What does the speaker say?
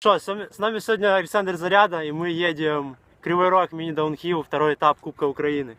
Что, с нами сегодня Александр Заряда, и мы едем Кривой Рог мини-даунхилл, второй этап Кубка Украины.